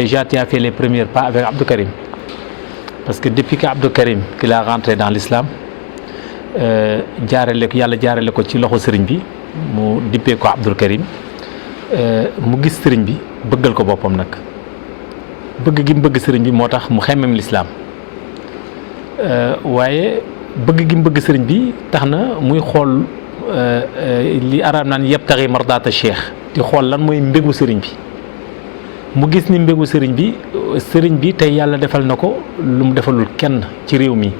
Déjà, tu as fait les premiers pas avec Abdou Karim. Parce que depuis que Abdou Karim qu'il a rentré dans l'islam, jaarale ko yàlla jaarale ko ci loxo sëriñ bi mu dippee ko Abdou Karim mu gis sëriñ bi bëggal ko boppam nag bëgg gi mu bëgg sëriñ bi moo tax mu xemmem l'islam waaye bëgg gi mu bëgg sëriñ bi tax na muy xool li arab naan yabtaxi mardaata cheikh di xool lan mooy mbégu sëriñ bi mu gis ni mbégu sëriñ bi tey yàlla defal na ko lu mu defalul kenn ci réew mi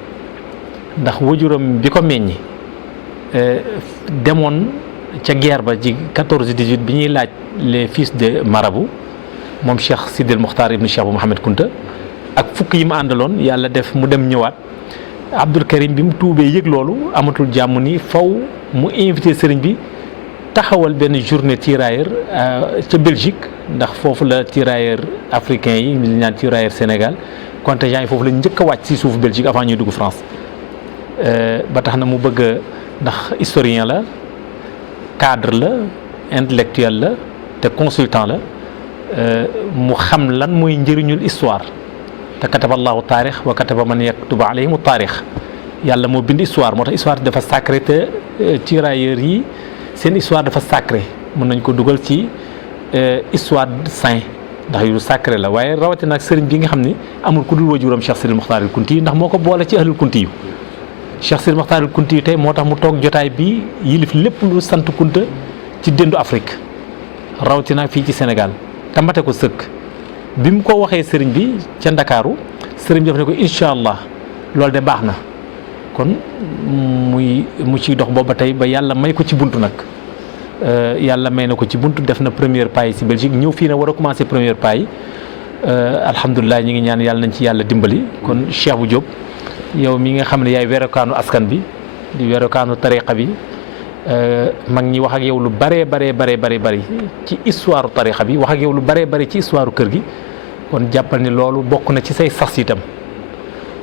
ndax wajuram bi ko meññi demoon ca guerre ba ci 14-18 bi ñuy laaj les fils de marabout moom Cheikh Sidil Mokhtar ibn Cheikh bu Mohamed Kunta ak fukk yi mu àndaloon yàlla def mu dem ñëwaat Abdou Karim bi mu tuubee yëg loolu amatul jàmm ni faw mu invité sëriñ bi taxawal benn journée tirailleur ca Belgique ndax foofu la tirailleur africain yi ñu naan tirailleur Sénégal contingent yi foofu la njëkk a wàcc si suufu Belgique avant ñuy dugg France ba tax na mu bëgg ndax historien la cadre la intellectuel la te consultant la mu xam lan mooy njëriñul histoire te kataba allahu taarix wa kataba man yaktubu alayhimu taarix yàlla moo bind histoire moo tax histoire dafa sacré te tirailleurs yi seen histoire dafa sacré mën nañ ko dugal ci histoire saint ndax yu sacré la waaye rawatina ak sëriñ bi nga xam ni amul ku dul wajuram Cheikh Sidil Mokhtar al Kunti ndax moo ko boole ci ahlul Kunti yu Cheikh Sidil Mokhtar al Kunti yu tey moo tax mu toog jotaay bi yilif lépp lu sant Kunta ci déndu Afrique rawatina fii ci Sénégal tamate ko sëkk bi mu ko waxee sëriñ bi ca Ndakaaru sëriñ bi daf ne ko incha allah loolu de baax na kon mu ciy dox booba tey ba yàlla may ko ci buntu nag yàlla may na ko ci buntu def na première pas yi si Belgique ñëw fii na war a commencé première pas yi alhamdulilah ñi ngi ñaan yàlla nañ ci yàlla dimbali kon Cheikh bu Diop yow mi nga xam ne yaay werokaanu askan bi di werokaanu tariqa bi mag ñi wax ak yow lu bëree bëri ci histoire tariqa bi wax ak yow lu bëree bëri ci histoire kër gi kon jàppal ni loolu bokk na ci say sas itam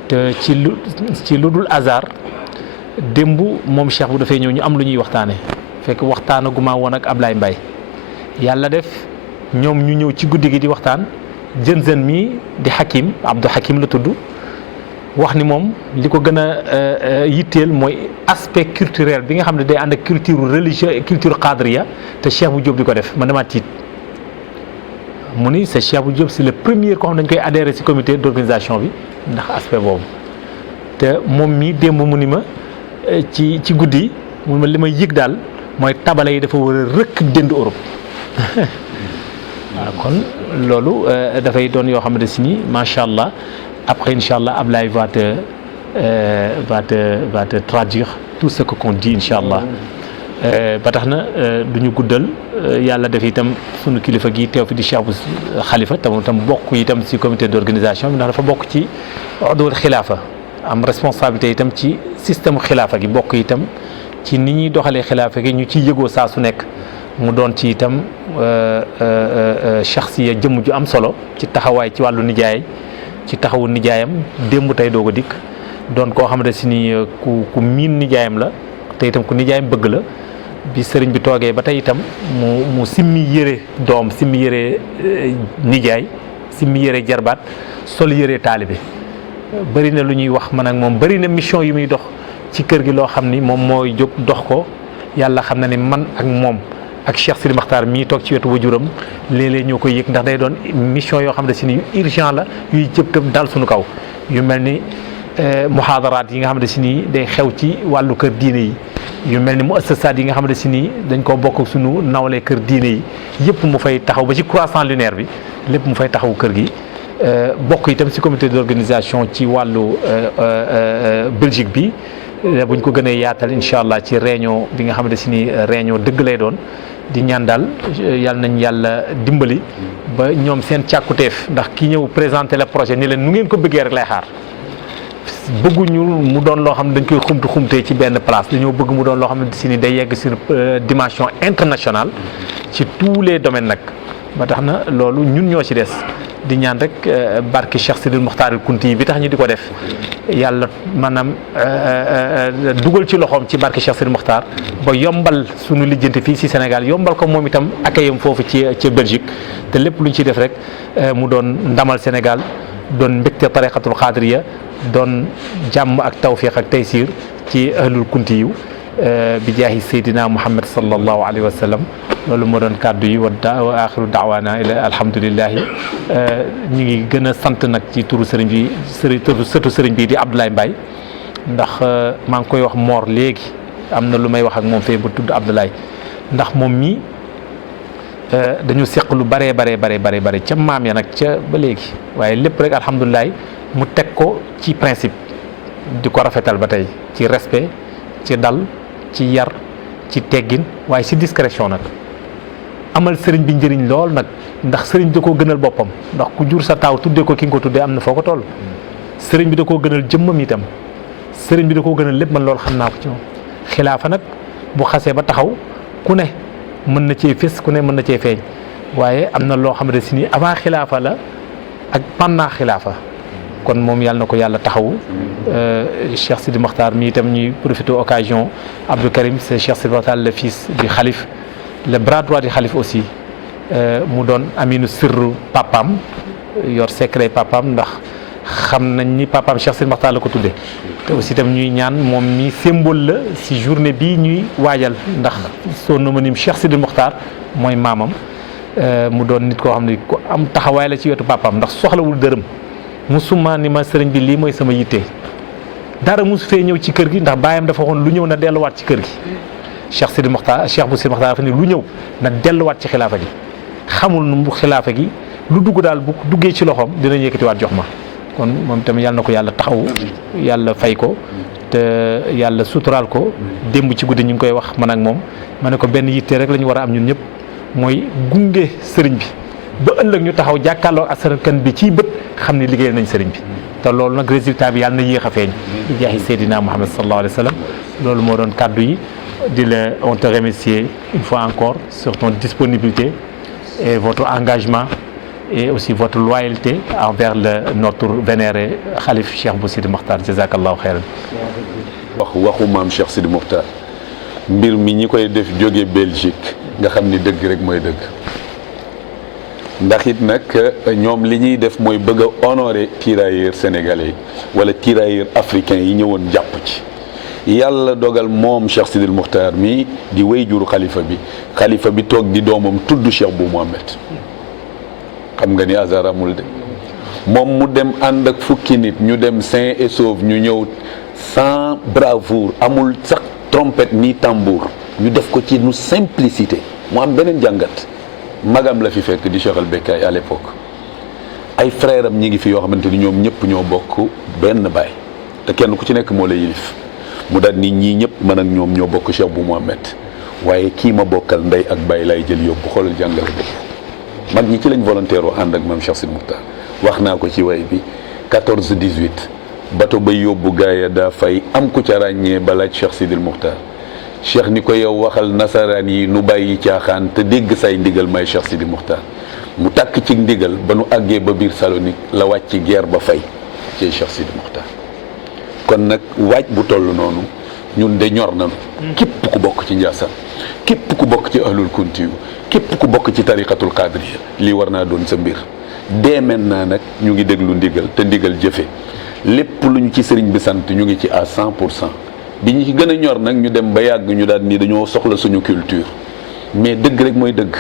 te ci lu dul hasard démb moom Cheikh bu dafay ñëw ñu am lu ñuy waxtaane fekk waxtaanaguma woon ak Ablaye Mbaye yàlla def ñoom ñu ñëw ci guddi gi di waxtaan jën mii di Hakim Abdou Hakim la tudd wax ni moom li ko gën a yitteel mooy aspect culturel bi nga xam ne day ànd ak culture religieuse culture qadriya te Cheikh bu Diop di ko def man dama tiit mu ni c'est Cheikh bu Diop c'est le premier koo xam ne dañ koy adhéré ci comité d'organisation bi ndax aspect boobu te moom mii démb mu ni ma ci guddi mu ma li may yëg daal mooy tabala yi dafa war a rëkk dënd Europe waaw kon loolu dafay doon yoo xamante si ni macha allah après incha allah Ablaye va te traduire tout ce qu'on dit incha allah ba tax na du ñu guddal yàlla def itam sunu kilifa gi teew fi di Cheikh bu Khalifa tam bokk itam ci comité d'organisation bi ndax dafa bokk ci udul xilaafa am responsabilité itam ci système xilaafa gi bokk itam ci ni ñuy doxalee xilaafa gi ñu ciy yëgoo saa su nekk mu doon ci itam shaxsiya jëmm ju am solo ci taxawaay ci wàllu nijaay ci taxawu nijaayam démb tey doog a dikk doon koo xamante si ni ku miin nijaayam la te itam ku nijaayam bëgg la bi sëriñ bi toogee ba tey itam mu simmi yëre doom simmi yëre nijaay simmi yëre jarbaat sol yëre taalibe bëri na lu ñuy wax man ak moom bëri na mission yu muy dox ci kër gi loo xam ni moom mooy jóg dox ko yàlla xam na ne man ak moom ak Cheikh Sidi Makhtar mii toog ci wetu wajuram léeg-léeg ñoo koy yëg ndax day doon mission yoo xam ne si ni yu urgent la yuy jëpp tëb dal suñu kaw yu mel ni muhaadaraat yi nga xam ne si nii day xew ci wàllu kër diine yi yu mel ni muassasaat yi nga xam ne si nii dañ koo bokk suñu nawle kër diine yi yëpp mu fay taxaw ba ci croissant lunaire bi lépp mu fay taxaw kër gi bokk itam ci comité d'organisation ci wàllu Belgique bi buñ ko gënee yaatal incha allah ci réunion bi nga xam ne si ni réunion dëgg lay doon di ñaan daal yàlla nañ yàlla dimbali ba ñoom seen càkkutéef ndax ki ñëw présenter le projet ni leen nu ngeen ko bëggee rek lay xaar bëgguñu mu doon loo xam ne dañ koy xumtee ci benn place dañoo bëgg mu doon loo xam ne si ni day yegg sur dimension internationale ci tous les domaines nag ba tax na loolu ñun ñoo ci des di ñaan rek barki Cheikh Sidil Muxtaar Kunti bi tax ñu di ko def yàlla maanaam dugal ci loxoom ci barki Cheikh Sidil Muxtaar ba yombal suñu lijjanti fii si Sénégal yombal ko moom itam akayam foofu ci Belgique te lépp lu ñu ciy def rek mu doon ndamal Sénégal doon mbégte tariqatul xaadiriya doon jàmm ak tawfiq ak taysir ci ahlul kunti yu bi jaahi Seydina Muhammad sallallahu alayhi wa sallam loolu moo doon kàddu yi wa axiru daawaana ila alhamdulillahi ñu ngi gën a sant nag ci turu sëriñ bi sëtu sëriñ bi di Abdoulaye Mbaye ndax maa ngi koy wax Mor léegi am na lu may wax ak moom fee bu tudd Abdoulaye ndax moom mii dañu seq lu bare ca maam ya nag ca ba léegi waaye lépp rek alhamdulilah mu teg ko ci principe di ko rafetal ba tey ci respect ci dal ci yar ci teggin waaye ci discrétion nag amal sëriñ bi njëriñ lool nag ndax sëriñ bi da koo gënal boppam ndax ku jur sa taaw tuddee ko ki nga ko tuddee am na foo ko toll sëriñ bi da koo gënal jëmmam itam sëriñ bi da koo gënal lépp man loolu xam naa ko ci moom xilaafa nag bu xasee ba taxaw ku ne mën na cee fés ku ne mën na cee feeñ waaye am na loo xamante si ni avant xilaafa la ak pendant xilaafa kon moom yàlla na ko yàlla taxawu Cheikh Sidi Mokhtar mi itam ñuy profité occasion Abdou Karim c'est Cheikh Sidi Mokhtar le fils du xalif le bras droit du xalif aussi mu doon aminu sirru papam yor secret papam ndax xam nañ ni papaam Cheikh Sidi Mokhtar la ko tuddee te aussi itam ñuy ñaan moom mi symbole la si journée bii ñuy waajal ndax son homonyme Cheikh Sidi Mokhtar mooy maamam mu doon nit koo xam ne ku am taxawaay la ci wetu papaam ndax soxlawul dërëm musuma ni ma sëriñ bi lii mooy sama yitte dara musu fee ñëw ci kër gi ndax baayam dafa waxoon lu ñëw na delluwaat ci kër gi Cheikh Sidi Mokhtar Cheikh bu Sidi Mokhtar dafa ne lu ñëw na delluwaat ci xilaafa gi xamul nu xilaafa gi lu dugg daal bu duggee ci loxoom dina yëkkatiwaat jox ma kon moom tamit yàlla na ko yàlla taxawu yàlla fay ko te yàlla suturaal ko démb ci guddi ñu ngi koy wax man ak moom ma ne ko benn yitte rek la ñu war a am ñun ñëpp mooy gunge sëriñ bi ba ëllëg ñu taxaw jàkkaarloo askan bi ci bët xam ne liggéeyal nañ sëriñ bi te loolu nag résultat bi yàlla na yéex a feeñ di jaahi Seydina Muhammad sallallahu alayhi wa sallam loolu moo doon kàddu yi di la on te remercier une fois encore sur ton disponibilité et votre engagement et aussi votre loyauté envers notre vénéré Khalif Cheikh Bou Sidi Mokhtar jazakallahu khairan. waxu maam Cheikh Sidi Mokhtar mbir mi ñi koy def jóge Belgique nga xam ni dëgg rek mooy dëgg ndax it nag ñoom li ñuy def mooy bëgg a honorer tirailleurs sénégalais wala tirailleurs africains yi ñëwoon jàpp ci yàlla dogal moom Cheikh Sidi Mokhtar mi di wéyjuru xalifa bi toog di doomam tudd Cheikh Bou Mohamed xam nga ni hasard amul de moom mu dem ànd ak fukki nit ñu dem sain et sauve ñu ñëw sans bravoure amul sax trompette ni tambour ñu def ko ci nu simplicité mu am beneen jàngat magam la fi fekk di Cheikh Al Bekkay à l'époque ay frère am ñi ngi fi yoo xamante ni ñoom ñëpp ñoo bokk benn baay te kenn ku ci nekk moo la yilif mu daal ni ñii ñëpp man ak ñoom ñoo bokk Cheikh Bou Mohamed waaye kii ma bokkal ndey ak baay lay jël yóbbu xoolal jàngale bi mag ñi ci lañ volontaire oo ànd ak maam Cheikh Sidi Mokhtar wax naa ko ci way bi 14 18 bato ba yóbbu gaaya daa fay am ku ca ràññee ba laaj Cheikh Sidi Mokhtar Cheikh ni ko yow waxal nasaraan yi nu bàyyi caaxaan te dégg say ndigal may Cheikh Sidi Mokhtar mu takk ci ndigal ba nu àggee ba biir Salonique la wàcc guerre ba fay ci Cheikh Sidi Mokhtar kon nag waaj bu toll noonu ñun de ñor nañu képp ku bokk ci Ndiassane képp ku bokk ci ahlul kuntiyu képp ku bokk ci tariqatul qadriya lii war naa doon sa mbir dee maintenant nag ñu ngi déglu ndigal te ndigal jëfe lépp lu ñu ci sëriñ bi sant ñu ngi ci à 100 pour cent bi ñu ci gën a ñor nag ñu dem ba yàgg ñu daal ni dañoo soxla suñu culture mais dëgg rek mooy dëgg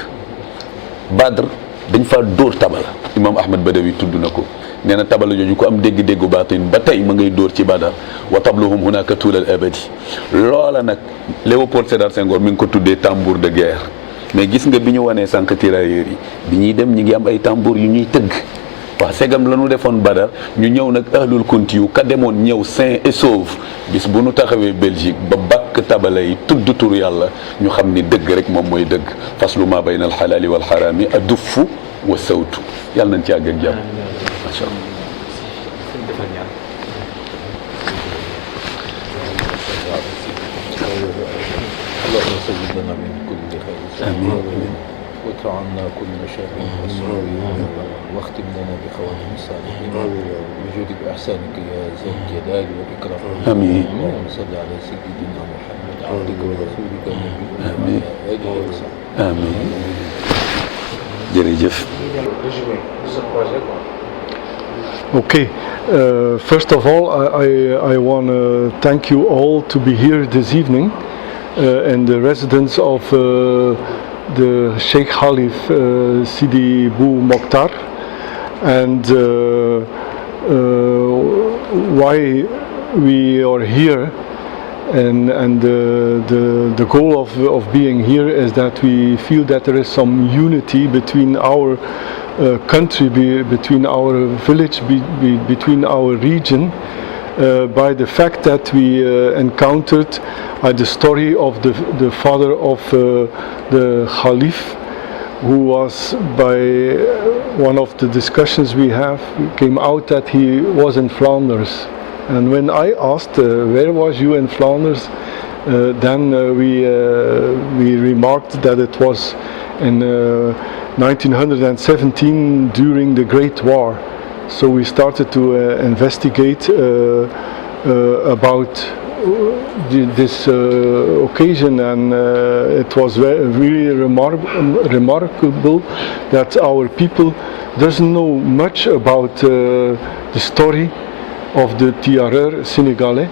Badr dañ fa dóor tabala imam Ahmad Badawi tudd na ko nee na tabala jooju ko am dégg-déggu baatin ba tey ma ngay dóor ci Badar wa tabluhum hunaka tuulal abadi loola nag Léopold Sédar Senghor mi ngi ko tuddee tambour de guerre mais gis nga bi ñu wanee sànq tirailleurs yi bi ñuy dem ñi ngi am ay tambour yu ñuy tëgg waaw segam la ñu defoon Badar ñu ñëw nag ahlul kuntiyu ka demoon ñëw sain et sauve bis bu nu taxawee Belgique ba bakk tabala yi tudd tur yàlla ñu xam ni dëgg rek moom mooy dëgg faslu ma bayna al xalaali wal xaraami aduffu wa sawtu yàlla nañ ci àgg ak jàmm macha allah. وادفع عنا كل مشاكل السرور واختم لنا بخواتم الصالحين بجودك وإحسانك يا ذا الجلال والإكرام. آمين. اللهم صل على سيدنا محمد عبدك ورسولك النبي وعلى آله وصحبه. amiin jërëjëf. Okay, first of all, I want to thank you all to be here this evening in the residence of the Sheikh Khalif Sidi Bou Mokhtar, and why we are here. And the goal of being here is that we feel that there is some unity between our country, between our village, between our region, by the fact that we encountered the story of the father of the Khalif, who was, by one of the discussions we have, came out that he was in Flanders. And when I asked where was you in Flanders, then we remarked that it was in 1917 during the Great War. So we started to investigate about this occasion, and it was really remarkable that our people doesn't know much about the story of the tireurs Senegalais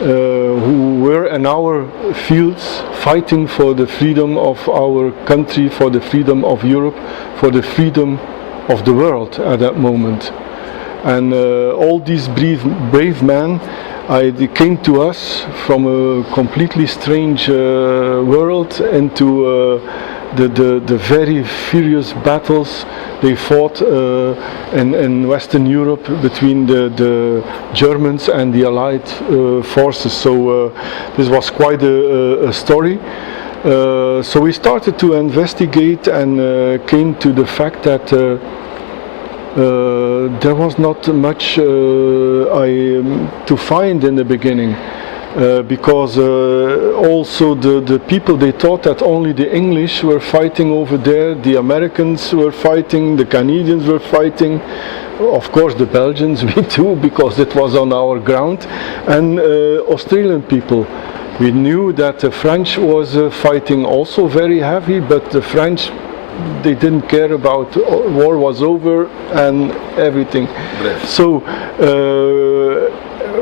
who were in our fields fighting for the freedom of our country, for the freedom of Europe, for the freedom of the world at that moment. And all these brave men, they came to us from a completely strange world into the very furious battles they fought in Western Europe between the Germans and the Allied forces. So this was quite a story. So we started to investigate and came to the fact that there was not much to find in the beginning. Because also the people, they thought that only the English were fighting over there, the Americans were fighting, the Canadians were fighting, of course the Belgians, we too, because it was on our ground, and Australian people. We knew that the French was fighting also very heavy, but the French, they didn't care about war was over and everything. Bref. So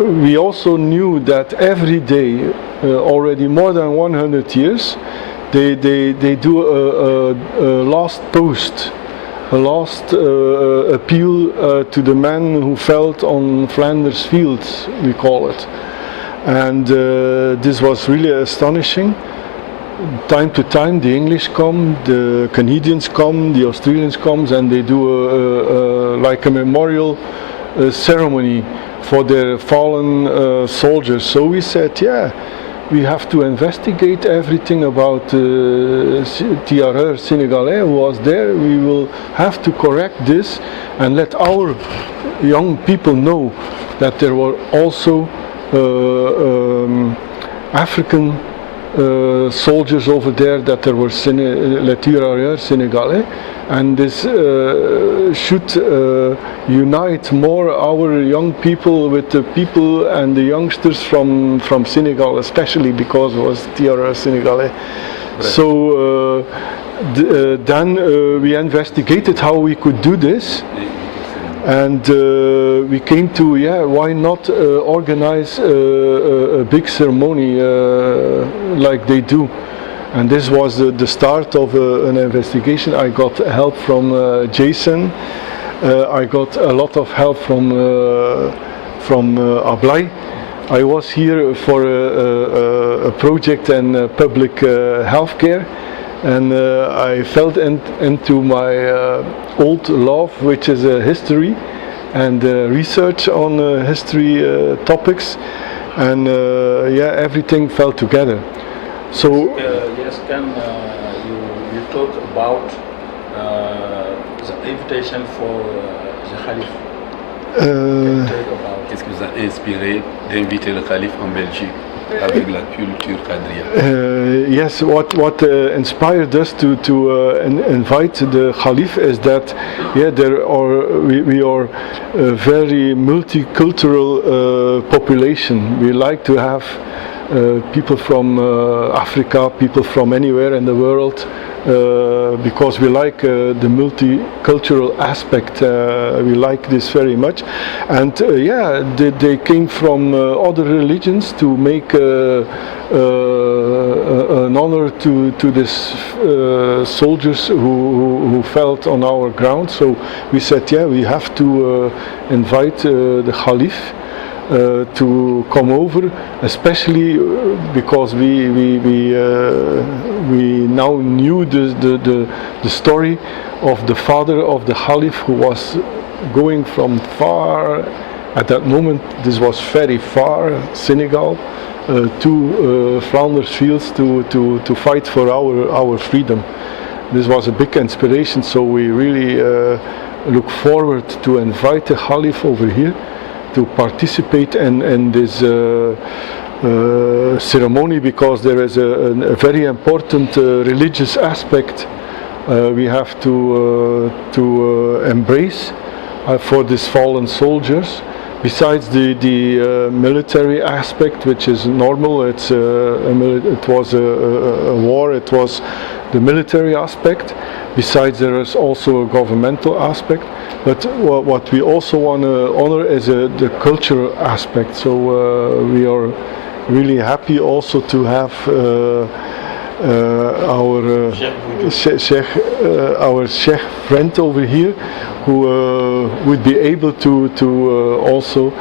we also knew that every day, already more than 100 years, they do a last post, a last appeal to the men who fell on Flanders fields, we call it. And this was really astonishing. Time to time the English come, the Canadians come, the Australians come, and they do like a memorial ceremony for their fallen soldiers. So we said, yeah, we have to investigate everything about tireur Senegalais who was there. We will have to correct this and let our young people know that there were also African soldiers over there, that there were les tireurs Senegalais, and this should unite more our young people with the people and the youngsters from Senegal, especially because it was tireurs Senegalais. Right. So then we investigated how we could do this. And we came to, why not organize a big ceremony like they do. And this was the start of an investigation. I got help from Jason. I got a lot of help from Ablai. I was here for a project in public healthcare. And I fell into my old love, which is history and research on history topics, and everything fell together. So yes, can you talk about the invitation for the Khalif? Qu'est-ce qui vous a inspiré d'inviter le Khalif en Belgique? avec la culture qadriya? Yes, what inspired us to invite the Khalif is that we are a very multicultural population. We like to have people from Africa, people from anywhere in the world, because we like the multicultural aspect. We like this very much, and they came from other religions to make an honor to these soldiers who felt on our ground. So we said, we have to invite the Khalif to come over, especially because we now knew the story of the father of the Khalif, who was going from far. At that moment, this was very far, Senegal, to Flanders fields to fight for our freedom. This was a big inspiration. So we really look forward to invite the Khalif over here to participate in this ceremony, because there is a very important religious aspect we have to embrace for these fallen soldiers. Besides the military aspect, which is normal, it was a war, it was the military aspect. Besides, there is also a governmental aspect. But what we also want to honor is the cultural aspect. So we are really happy also to have our Sheikh friend over here, who would be able to also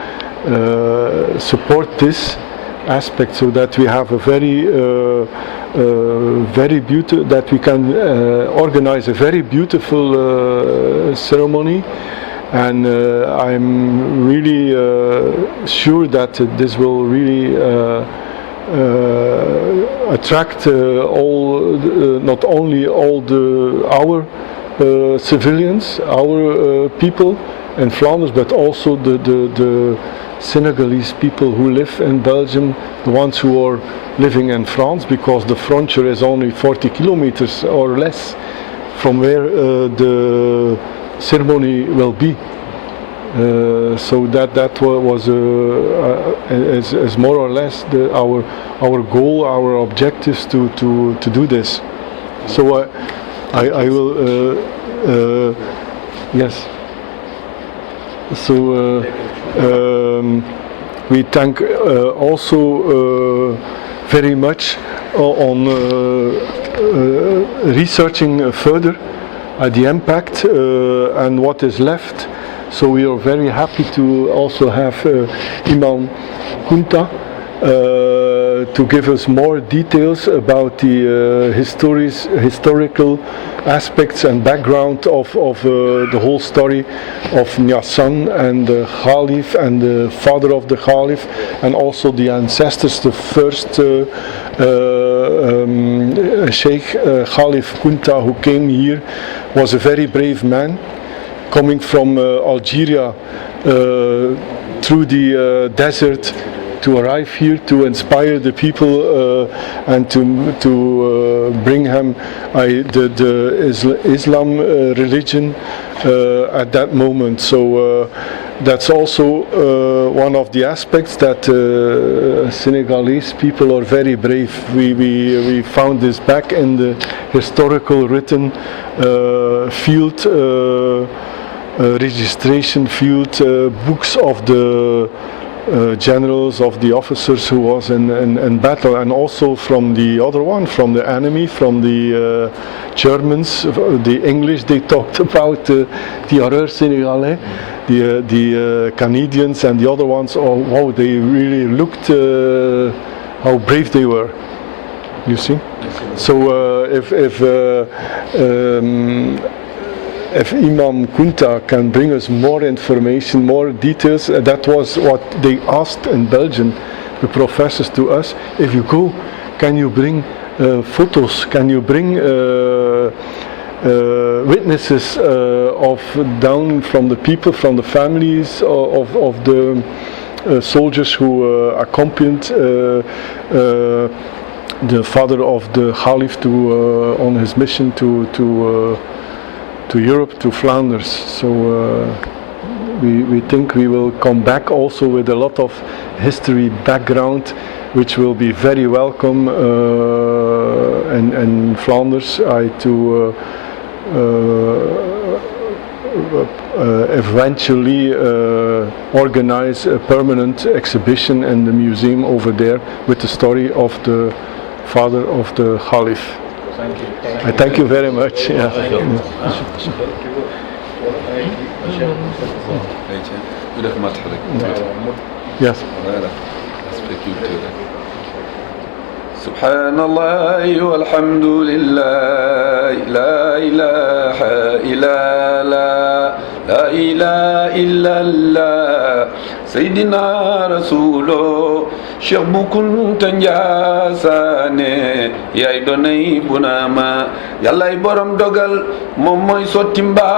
support this aspect, so that we have a very beautiful, that we can organize a very beautiful ceremony, and I'm really sure that this will really attract not only all our civilians, our people in Flanders, but also the Senegalese people who live in Belgium, the ones who are living in France, because the frontier is only 40 kilometers or less from where the ceremony will be. So that was is more or less our goal, our objectives to do this. So I will yes. So we thank also very much on researching further the impact and what is left. So we are very happy to also have Imam Kunta to give us more details about the historical aspects and background of the whole story of Nyassan and the Khalif and the father of the Khalif, and also the ancestors. The first Sheikh Khalif Kunta, who came here, was a very brave man, coming from Algeria through the desert to arrive here to inspire the people and to bring him the Islam religion at that moment. So that's also one of the aspects that Senegalese people are very brave. We found this back in the historical written field, registration field, books of the generals, of the officers who was in battle, and also from the other one, from the enemy, from the Germans, the English. They talked about the horreur sénégalais, the Canadians and the other ones. Oh wow, they really looked how brave they were. You see. So if Imam Kunta can bring us more information, more details, that was what they asked in Belgium, the professors, to us. If you go, can you bring photos? Can you bring witnesses down from the people, from the families of the soldiers who accompanied the father of the Caliph on his mission to Europe, to Flanders. So we think we will come back also with a lot of history background, which will be very welcome in Flanders. Eventually organize a permanent exhibition in the museum over there with the story of the father of the Caliph. Thank you. I thank you very much. Yeah. Yes. سبحان الله والحمد لله لا إله إلا الله لا إله إلا الله سيدنا رسوله شيخ بكون تنجاساني يا إدوني بناما يلا يبرم دوغل موموي سوتيمبا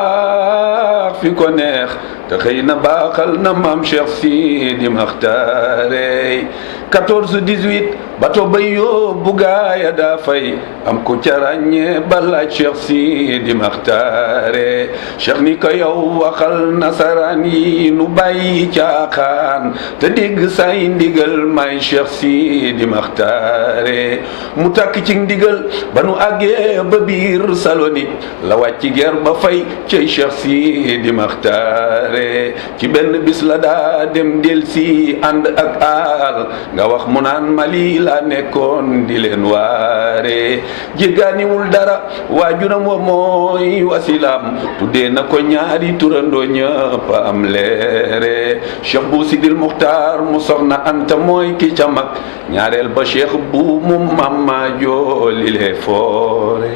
في كونيخ تخينا باخل نمام شيخ سيدي مختاري 14-18 bato bayo bugaya da fay am ko caragné balla Cheikh Sidi Makhtaré Cheikh ni ko yow waxal nasaraan yi nu bàyyi caaxaan te dégg say ndigal may Cheikh Sidi Makhtaré mu takk ci ndigal ba nu àggee ba biir Saloni la wàcc ger ba fay ci Cheikh Sidi Makhtaré ci benn bis la daa dem del si ànd ak aal nga wax mu naan Mali la nekkoon di leen waare jéggaaniwul dara waajuram wa mooy wasilaam tuddee na ko ñaari turandoo ñëpp am leere Cheikh bu Sidil Muxtaar mu soxna Anta mooy ki ca mag ñaareel ba Cheikh bu mu mamma jooli le foore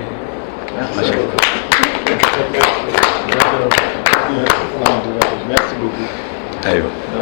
Merci beaucoup. aywa